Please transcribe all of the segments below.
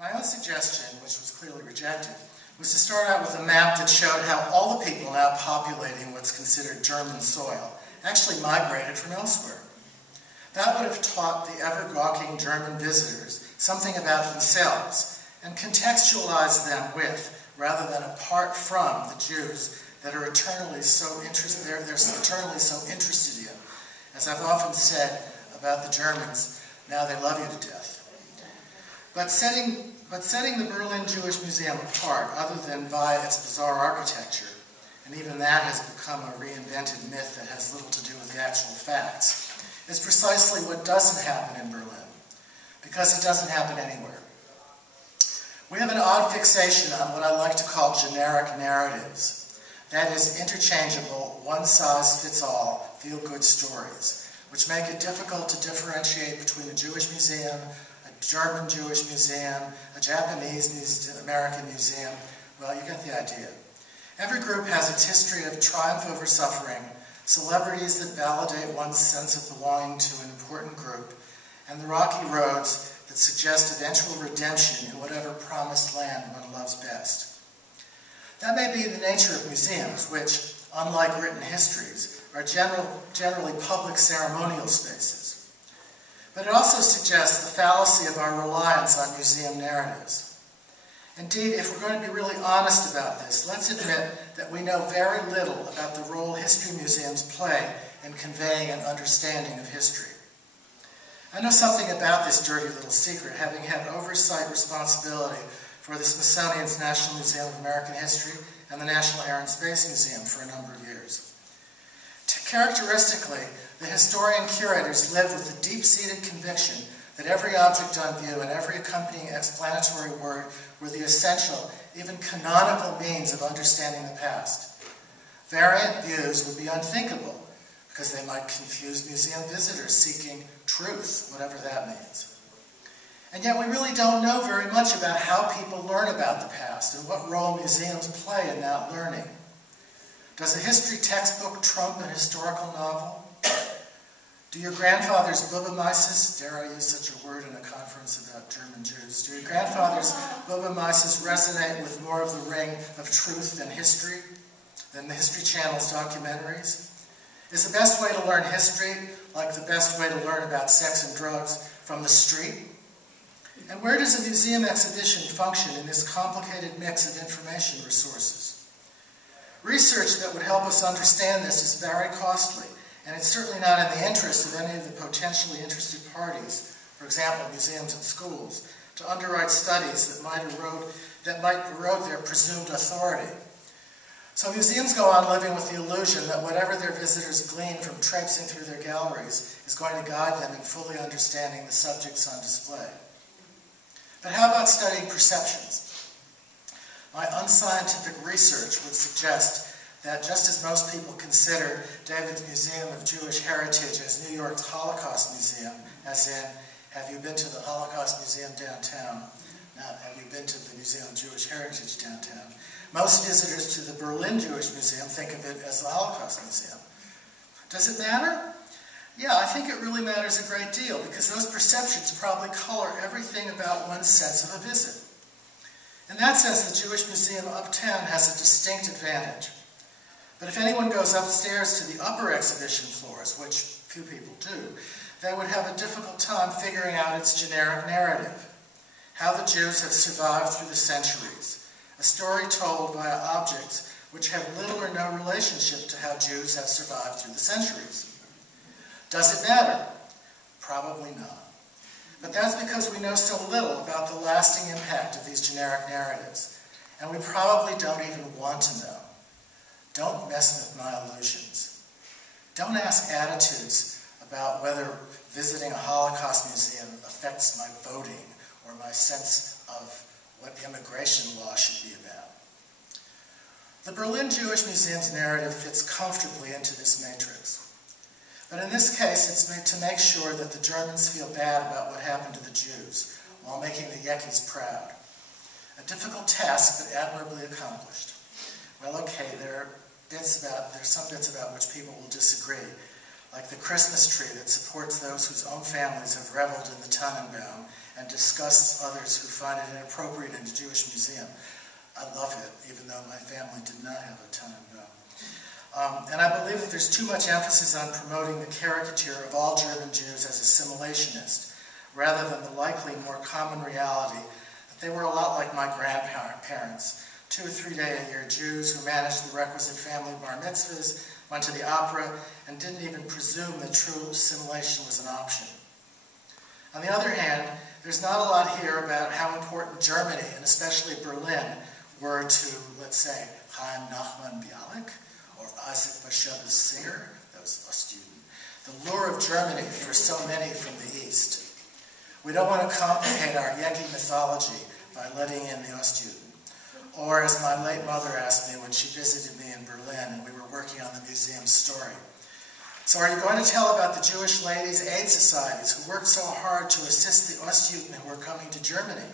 My own suggestion, which was clearly rejected, was to start out with a map that showed how all the people now populating what's considered German soil actually migrated from elsewhere. That would have taught the ever-gawking German visitors something about themselves and contextualized them with, rather than apart from, the Jews that are eternally so interested, they're eternally so interested in. As I've often said about the Germans, now they love you to death. But setting the Berlin Jewish Museum apart, other than via its bizarre architecture, and even that has become a reinvented myth that has little to do with the actual facts, is precisely what doesn't happen in Berlin, because it doesn't happen anywhere. We have an odd fixation on what I like to call generic narratives, that is, interchangeable, one-size-fits-all, feel-good stories, which make it difficult to differentiate between a Jewish museum, a German Jewish museum, a Japanese American museum. Well, you get the idea. Every group has its history of triumph over suffering, celebrities that validate one's sense of belonging to an important group, and the rocky roads that suggest eventual redemption in whatever promised land one loves best. That may be the nature of museums, which, unlike written histories, are generally public ceremonial spaces. But it also suggests the fallacy of our reliance on museum narratives. Indeed, if we're going to be really honest about this, let's admit that we know very little about the role history museums play in conveying an understanding of history. I know something about this dirty little secret, having had oversight responsibility for the Smithsonian's National Museum of American History and the National Air and Space Museum for a number of years. Characteristically, the historian-curators live with the deep-seated conviction that every object on view and every accompanying explanatory word were the essential, even canonical means of understanding the past. Variant views would be unthinkable, because they might confuse museum visitors seeking truth, whatever that means. And yet we really don't know very much about how people learn about the past and what role museums play in that learning. Does a history textbook trump an historical novel? Do your grandfather's Bubameises, dare I use such a word in a conference about German Jews, do your grandfather's Bubameises resonate with more of the ring of truth than history, than the History Channel's documentaries? Is the best way to learn history like the best way to learn about sex and drugs from the street? And where does a museum exhibition function in this complicated mix of information resources? Research that would help us understand this is very costly, and it's certainly not in the interest of any of the potentially interested parties, for example, museums and schools, to underwrite studies that might erode their presumed authority. So museums go on living with the illusion that whatever their visitors glean from traipsing through their galleries is going to guide them in fully understanding the subjects on display. But how about studying perceptions? My unscientific research would suggest that just as most people consider David's Museum of Jewish Heritage as New York's Holocaust Museum, as in, have you been to the Holocaust Museum downtown? Not, have you been to the Museum of Jewish Heritage downtown? Most visitors to the Berlin Jewish Museum think of it as the Holocaust Museum. Does it matter? Yeah, I think it really matters a great deal, because those perceptions probably color everything about one's sense of a visit. In that sense, the Jewish Museum uptown has a distinct advantage. But if anyone goes upstairs to the upper exhibition floors, which few people do, they would have a difficult time figuring out its generic narrative, how the Jews have survived through the centuries, a story told via objects which have little or no relationship to how Jews have survived through the centuries. Does it matter? Probably not. But that's because we know so little about the lasting impact of these generic narratives, and we probably don't even want to know. Don't mess with my illusions. Don't ask attitudes about whether visiting a Holocaust museum affects my voting or my sense of what immigration law should be about. The Berlin Jewish Museum's narrative fits comfortably into this matrix. But in this case, it's made to make sure that the Germans feel bad about what happened to the Jews, while making the Yekis proud. A difficult task, but admirably accomplished. Well, okay, there's some bits about which people will disagree. like the Christmas tree that supports those whose own families have reveled in the Tannenbaum and disgusts others who find it inappropriate in a Jewish museum. I love it, even though my family did not have a Tannenbaum. And I believe that there's too much emphasis on promoting the caricature of all German Jews as assimilationist, rather than the likely more common reality that they were a lot like my grandparents, 2 or 3 day a year Jews who managed the requisite family bar mitzvahs, went to the opera, and didn't even presume that true assimilation was an option. On the other hand, there's not a lot here about how important Germany, and especially Berlin, were to, let's say, Chaim Nachman Bialik, or Isaac Bashevis Singer, that was Ostjuden, the lure of Germany for so many from the East. We don't want to complicate our Yankee mythology by letting in the Ostjuden. Or, as my late mother asked me when she visited me in Berlin and we were working on the museum's story, so are you going to tell about the Jewish ladies' aid societies who worked so hard to assist the Ostjuden who were coming to Germany,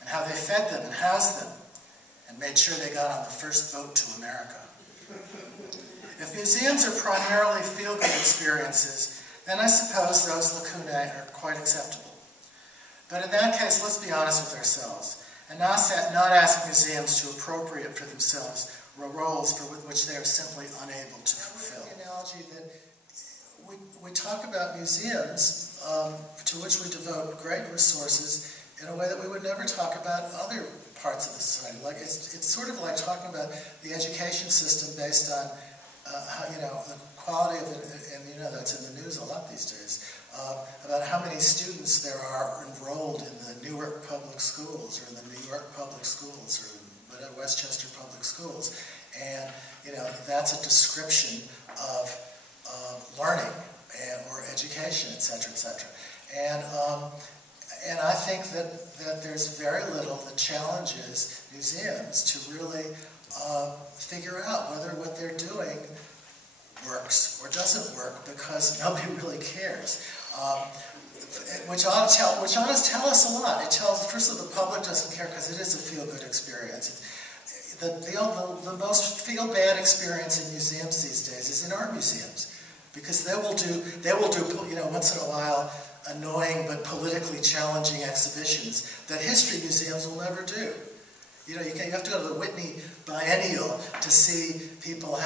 and how they fed them and housed them, and made sure they got on the first boat to America? If museums are primarily feel-good experiences, then I suppose those lacunae are quite acceptable. But in that case, let's be honest with ourselves, and not ask museums to appropriate for themselves roles for which they are simply unable to fulfill. The analogy that we talk about museums to which we devote great resources in a way that we would never talk about other parts of the society. Like it's sort of like talking about the education system based on how, the quality of it, and that's in the news a lot these days, about how many students there are enrolled in the Newark Public Schools, or in the New York Public Schools, or in Westchester Public Schools. And, that's a description of learning or education, etc., etc. And I think that there's very little that challenges museums to really figure out whether what they're doing works or doesn't work, because nobody really cares. Which ought to tell us a lot. It tells, first of all, the public doesn't care because it is a feel-good experience. The most feel-bad experience in museums these days is in art museums, because they will do once in a while annoying but politically challenging exhibitions that history museums will never do. You have to go to the Whitney Biennial to see people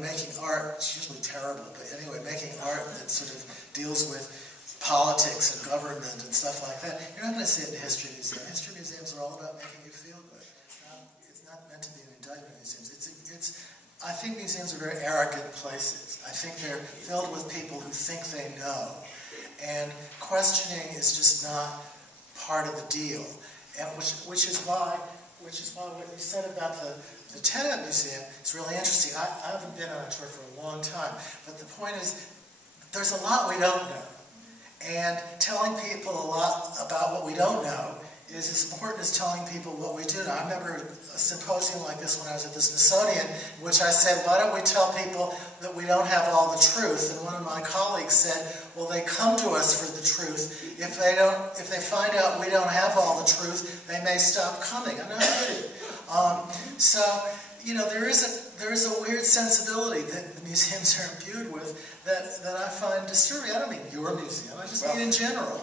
making art. It's usually terrible, but anyway, making art that sort of deals with politics and government and stuff like that. You're not going to see it in history museums. History museums are all about making you feel good. It's not meant to be an indictment of museums. I think museums are very arrogant places. I think they're filled with people who think they know. And questioning is just not part of the deal. And which is why what you said about the Tenet Museum is really interesting. I haven't been on a tour for a long time, but the point is, there's a lot we don't know. And telling people a lot about what we don't know is as important as telling people what we do know. I remember a symposium like this when I was at the Smithsonian, in which I said, why don't we tell people that we don't have all the truth? And one of my colleagues said, well, they come to us for the truth. If they find out we don't have all the truth, they may stop coming. I'm not kidding. So, there is a weird sensibility that the museums are imbued with that I find disturbing. I don't mean your museum, I just mean in general.